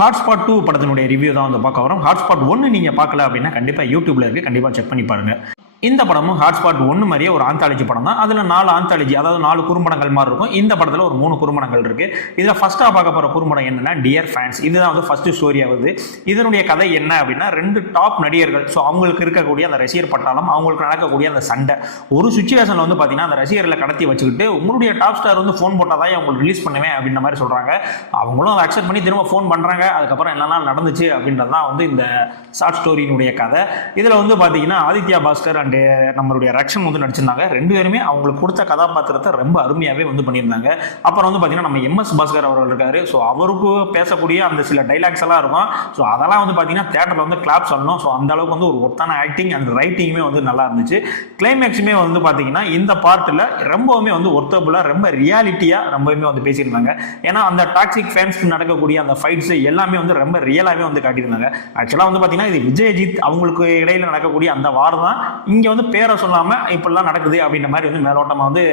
Hotspot 2 படத்தினுடைய review தான் வந்து பார்க்க வரோம். ஹாட்ஸ்பாட் 1 நீங்கள் பார்க்கல அப்படின்னா கண்டிப்பாக யூடியூப்ல இருக்குது, கண்டிப்பாக செக் பண்ணி பாருங்கள். இந்த படமும் ஹாட்ஸ்பாட் 1 மாதிரியே ஒரு ஆந்தாலஜி படம் தான். அதில் 4 ஆந்தாலஜி, அதாவது 4 குறும்படங்கள் மாதிரி இருக்கும். இந்த படத்தில் ஒரு 3 குறும்படங்கள் இருக்கு. இதில் ஃபர்ஸ்ட்டாக பார்க்க போகிற குறும்படம் என்னன்னா டியர் ஃபேன்ஸ். இதுதான் வந்து ஃபர்ஸ்ட் ஸ்டோரி ஆகுது. இதனுடைய கதை என்ன அப்படின்னா, 2 டாப் நடிகர்கள், ஸோ அவங்களுக்கு இருக்கக்கூடிய அந்த ரசிகர் பட்டாளம், அவங்களுக்கு நடக்கக்கூடிய அந்த சண்டை, ஒரு சுச்சுவேஷனில் வந்து பார்த்தீங்கன்னா அந்த ரசிகர்களை கடத்தி வச்சுக்கிட்டு உங்களுடைய டாப் ஸ்டார் வந்து ஃபோன் போட்டால் தான் அவங்களுக்கு ரிலீஸ் பண்ணுவேன் அப்படின்ற மாதிரி சொல்கிறாங்க. அவங்களும் அதை அக்செப்ட் பண்ணி திரும்ப ஃபோன் பண்ணுறாங்க. அதுக்கப்புறம் என்னெல்லாம் நடந்துச்சு அப்படின்றது தான் வந்து இந்த ஷார்ட் ஸ்டோரியினுடைய கதை. இதில் வந்து பார்த்தீங்கன்னா ஆதித்யா பாஸ்கர் அண்ட் நம்மளுடைய ரக்ஷன் வந்து நடிச்சிருந்தாங்க. 2 பேருமே அவங்களுக்கு கொடுத்த கதாபாத்திரத்தை ரொம்ப அருமையாகவே வந்து பண்ணியிருந்தாங்க. அப்புறம் வந்து பார்த்தீங்கன்னா நம்ம எம்எஸ் பாஸ்கர் அவர்கள் இருக்காரு. ஸோ அவருக்கு பேசக்கூடிய அந்த சில டைலாக்ஸ் எல்லாம் இருக்கும். ஸோ அதெல்லாம் வந்து பார்த்தீங்கன்னா தேட்டரில் வந்து கிளாப் சொல்லணும். ஸோ அந்த அளவுக்கு வந்து ஒரு ஒர்த்தான ஆக்டிங் அண்ட் ரைட்டிங்குமே வந்து நல்லா இருந்துச்சு. கிளைமேக்ஸுமே வந்து பார்த்தீங்கன்னா இந்த பார்ட்டில் ரொம்பவுமே வந்து ஒர்த்தபுளாக, ரொம்ப ரியாலிட்டியாக ரொம்பவுமே வந்து பேசியிருந்தாங்க. ஏன்னா அந்த டாக்ஸிக் ஃபேன்ஸ்க்கு நடக்கக்கூடிய அந்த ஃபைட்ஸ் எல்லாமே வந்து ரொம்ப ரியலாகவே வந்து காட்டியிருந்தாங்க. ஆக்சுவலாக வந்து பார்த்தீங்கன்னா இது விஜயஜித் அவங்களுக்கு இடையில நடக்கக்கூடிய அந்த வார் தான் இங்கே வந்து பேரை சொல்லாம இப்படிலாம் நடக்குது அப்படின்ற மாதிரி வந்து மேலோட்டமா வந்து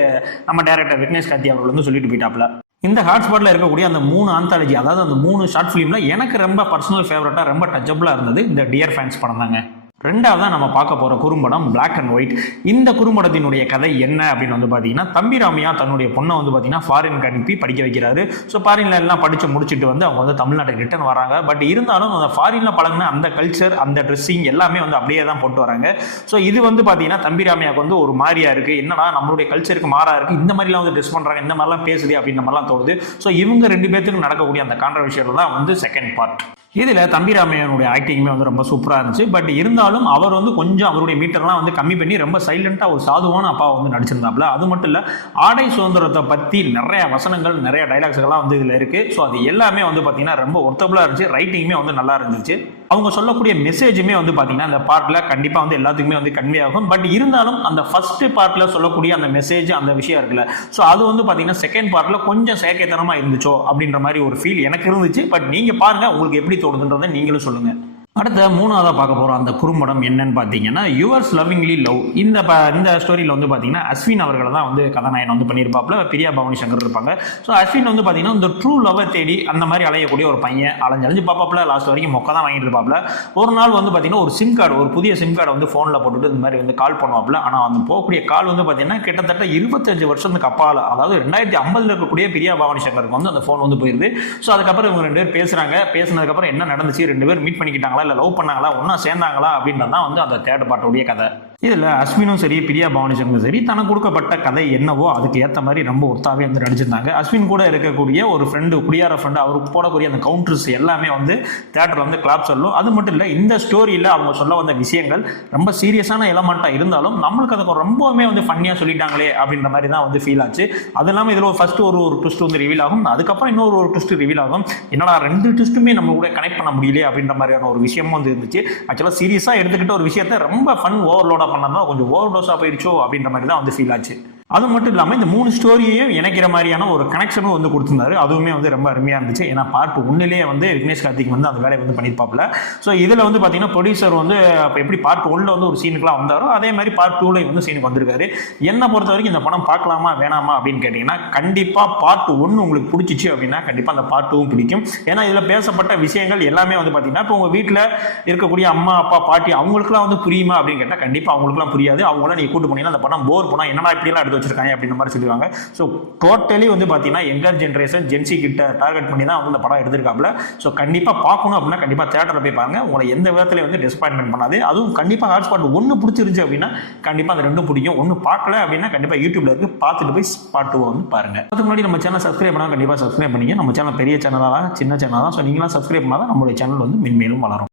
நம்ம டைரக்டர் விக்னேஷ் கார்த்தி அவர்கள் வந்து சொல்லிட்டு போயிட்டாப்ல. இந்த ஹாட்ஸ்பாட்ல இருக்கக்கூடிய அந்த 3 ஆந்தாலஜி, அதாவது அந்த 3 ஷார்ட் ஃபிலிம்ல எனக்கு ரொம்ப பர்சனல் ஃபேவரட்டா, ரொம்ப டச்சபிளா இருந்தது இந்த டியர் ஃபேன்ஸ் படம் தாங்க. ரெண்டாவதாக நம்ம பார்க்க போகிற குறும்படம் பிளாக் அண்ட் ஒயிட். இந்த குறும்படத்தினுடைய கதை என்ன அப்படின்னு வந்து பார்த்தீங்கன்னா, தம்பி ராமையா தன்னுடைய பொண்ணை வந்து பார்த்தீங்கன்னா ஃபாரினுக்கு அனுப்பி படிக்க வைக்கிறாரு. ஸோ ஃபாரின்ல எல்லாம் படித்து முடிச்சுட்டு வந்து அவங்க வந்து தமிழ்நாட்டுக்கு ரிட்டர்ன் வராங்க. பட் இருந்தாலும் அந்த ஃபாரின்ல பழகின அந்த கல்ச்சர், அந்த ட்ரெஸ்ஸிங் எல்லாமே வந்து அப்படியே தான் போட்டு வராங்க. ஸோ இது வந்து பார்த்தீங்கன்னா தம்பி ராமையாவுக்கு வந்து ஒரு மாதிரியா இருக்கு. என்னடா நம்மளுடைய கல்ச்சருக்கு மாறா இருக்கு, இந்த மாதிரிலாம் வந்து ட்ரெஸ் பண்ணுறாங்க, இந்த மாதிரிலாம் பேசுது அப்படின்ற மாதிரிலாம் தோணுது. ஸோ இவங்க 2 பேத்துக்கு நடக்கக்கூடிய அந்த கான்ட்ரவர்ஷியல் தான் வந்து செகண்ட் பார்ட். இதில் தம்பி ராமையனுடைய ஆக்டிங்குமே வந்து ரொம்ப சூப்பராக இருந்துச்சு. பட் இருந்தாலும் அவர் வந்து கொஞ்சம் அவருடைய மீட்டர்லாம் வந்து கம்மி பண்ணி ரொம்ப சைலண்டாக ஒரு சாதுவான அப்பாவை வந்து நடிச்சிருந்தாப்புல. அது மட்டும் இல்லை, ஆடை சுதந்திரத்தை பற்றி நிறைய வசனங்கள், நிறைய டைலாக்ஸ்கள்லாம் வந்து இதில் இருக்குது. ஸோ அது எல்லாமே வந்து பார்த்தீங்கன்னா ரொம்ப ஒர்த்தபுளாக இருந்துச்சு. ரைட்டிங்குமே வந்து நல்லா இருந்துச்சு. அவங்க சொல்லக்கூடிய மெசேஜுமே வந்து பார்த்தீங்கன்னா இந்த பார்ட்டில் கண்டிப்பாக வந்து எல்லாத்துக்குமே வந்து கன்வே ஆகும். பட் இருந்தாலும் அந்த ஃபர்ஸ்ட் பார்ட்டில் சொல்லக்கூடிய அந்த மெசேஜ், அந்த விஷயம் இருக்குல்ல, ஸோ அது வந்து பார்த்தீங்கன்னா செகண்ட் பார்ட்டில் கொஞ்சம் செயற்கைத்தனமாக இருந்துச்சோ அப்படின்ற மாதிரி ஒரு ஃபீல் எனக்கு இருந்துச்சு. பட் நீங்கள் பாருங்கள், உங்களுக்கு எப்படி தோணுதுன்றதை நீங்களும் சொல்லுங்கள். அடுத்த 3ஆவதாக பார்க்க போகிற அந்த குறும்படம் என்னன்னு பார்த்தீங்கன்னா யுவர்ஸ் லவ்விங்லி லவ். இந்த ஸ்டோரியில் வந்து பார்த்தீங்கன்னா அஸ்வின் அவர்களை தான் வந்து கதாநாயகன் வந்து பண்ணியிருப்பாப்புல. பிரியா பவானி சங்கர் இருப்பாங்க. ஸோ அஸ்வின் வந்து பார்த்தீங்கன்னா இந்த ட்ரூ லவ்வர் தேடி அந்த மாதிரி அலையக்கூடிய ஒரு பையன், அலைஞ்சு பார்ப்பாப்புல. லாஸ்ட் வரைக்கும் மொக்க தான் வாங்கிட்டு இருப்பாப்புல. ஒரு நாள் வந்து பார்த்தீங்கன்னா ஒரு சிம் கார்டு, ஒரு புதிய சிம் கார்டை வந்து ஃபோனில் போட்டுட்டு இந்த மாதிரி வந்து கால் பண்ணுவாப்புல. ஆனால் அந்த போகக்கூடிய கால் வந்து பார்த்தீங்கன்னா கிட்டத்தட்ட 25 வருஷத்துக்கு அப்பால், அதாவது 2050 இருக்கக்கூடிய பிரியா பவானி சங்கருக்கு வந்து அந்த ஃபோன் வந்து போயிருது. ஸோ அதுக்கப்புறம் இவங்க 2 பேர் பேசுகிறாங்க. பேசினதுக்கப்புறம் என்ன நடந்துச்சு, 2 பேர் மீட் பண்ணிக்கிட்டாங்களா, இல்லை லவ் பண்ணாங்களா, ஒன்னா சேர்ந்தாங்களா அப்படின்றது தான் வந்து அந்த தேர்ட் பார்ட்டுடைய கதை. இதில் அஸ்வினும் சரி, பிரியா பவானி சங்கரும் சரி, தனக்கு கொடுக்கப்பட்ட கதை என்னவோ அதுக்கு ஏற்ற மாதிரி ரொம்ப ஒர்த்தாவே வந்து நடிச்சிருந்தாங்க. அஸ்வின் கூட இருக்கக்கூடிய ஒரு ஃப்ரெண்டு, குடியார ஃப்ரெண்டு, அவருக்கு போடக்கூடிய அந்த கவுண்டர்ஸ் எல்லாமே வந்து தேட்டரில் வந்து கிளாப் சொல்லும். அது மட்டும் இல்லை, இந்த ஸ்டோரியில் அவங்க சொல்ல வந்த விஷயங்கள் ரொம்ப சீரியஸான எலமெண்ட்டாக இருந்தாலும் நம்மளுக்கு அதுக்கு ரொம்பவுமே வந்து ஃபன்னியாக சொல்லிட்டாங்களே அப்படின்ற மாதிரி தான் வந்து ஃபீல் ஆச்சு. அது இல்லாமல் இதில் ஃபர்ஸ்ட் ஒரு ட்விஸ்ட் வந்து ரிவீல் ஆகும். அதுக்கப்புறம் இன்னொரு ட்விஸ்ட் ரிவீல் ஆகும். என்னடா 2 ட்விஸ்ட்டுமே நம்ம கூட கனெக்ட் பண்ண முடியல அப்படின்ற மாதிரியான ஒரு விஷயமும் வந்து இருந்துச்சு. ஆக்சுவலாக சீரியஸாக எடுத்துக்கிட்ட ஒரு விஷயத்தை ரொம்ப ஃபன் ஓவர்லோடாக பண்ணதான் கொஞ்சம் ஓவர் டோஸாக போயிடுச்சோ அப்படின்ற மாதிரி தான் வந்து ஃபீல் ஆச்சு. அது மட்டும் இல்லாமல் இந்த 3 ஸ்டோரியையும் இணைக்கிற மாதிரியான ஒரு கனெக்ஷனும் வந்து கொடுத்துருந்தாரு. அதுவுமே வந்து ரொம்ப அருமையாக இருந்துச்சு. ஏன்னா பார்ட் 1லேயே வந்து விக்னேஷ் கார்த்திக் வந்து அந்த வேலையை வந்து பண்ணியிருப்பாப்புல. ஸோ இதில் வந்து பார்த்தீங்கன்னா ப்ரொடியூசர் வந்து இப்போ எப்படி பார்ட் 1ல் வந்து ஒரு சீனுக்குலாம் வந்தாரோ அதே மாதிரி பார்ட் 2லையும் வந்து சீனுக்கு வந்திருக்காரு. என்னை பொறுத்த வரைக்கும் இந்த படம் பார்க்கலாமா வேணாமா அப்படின்னு கேட்டிங்கன்னா, கண்டிப்பாக பார்ட் 1 உங்களுக்கு பிடிச்சிச்சு அப்படின்னா கண்டிப்பாக அந்த பார்ட் 2வும் பிடிக்கும். ஏன்னா இதில் பேசப்பட்ட விஷயங்கள் எல்லாமே வந்து பார்த்தீங்கன்னா, இப்போ உங்கள் வீட்டில் இருக்கக்கூடிய அம்மா, அப்பா, பாட்டி அவங்களுக்குலாம் வந்து புரியுமா அப்படின்னு கேட்டால் கண்டிப்பாக அவங்களுக்குலாம் புரியாது. அவங்களாம் நீங்கள் கூட்டு போனீங்கன்னா அந்த படம் போர் போனால் என்னடா இப்படிலாம் எடுத்து வச்சிருக்காங்க அப்படின்ற மாதிரி சொல்லுவாங்க. ஸோ டோட்டலி வந்து பார்த்தீங்கன்னா யங்கர் ஜென்ரேஷன், ஜென்சி கிட்ட டார்கெட் பண்ணி தான் வந்து இந்த படம் எடுத்திருக்காப்புல. ஸோ கண்டிப்பாக பார்க்கணும் அப்படின்னா கண்டிப்பாக தேட்டரில் போய் பாருங்க. உங்களை எந்த விதத்தில் வந்து டிசப்பாயின்மெண்ட் பண்ணாது. அதுவும் கண்டிப்பாக ஹாட்ஸ்பாட் 1 பிடிச்சிருந்துச்சு அப்படின்னா கண்டிப்பாக அந்த 2 பிடிக்கும். 1 பார்க்கல அப்படின்னா கண்டிப்பாக யூடியூப்ல இருக்கு, பார்த்துட்டு போய் பார்ட் 2 வந்து பாருங்க. அதுக்கு முன்னாடி நம்ம சேனல் சப்ஸ்கிரைப் பண்ணால் கண்டிப்பாக சப்ஸ்கிரைப் பண்ணிங்க. நம்ம சேனல் பெரிய சேனலாக சின்ன சேனல் தான். ஸோ நீங்களாம் சப்ஸ்கிரைப் பண்ணால் தான் நம்மளுடைய சேனல் வந்து மென்மேலும் வளரும்.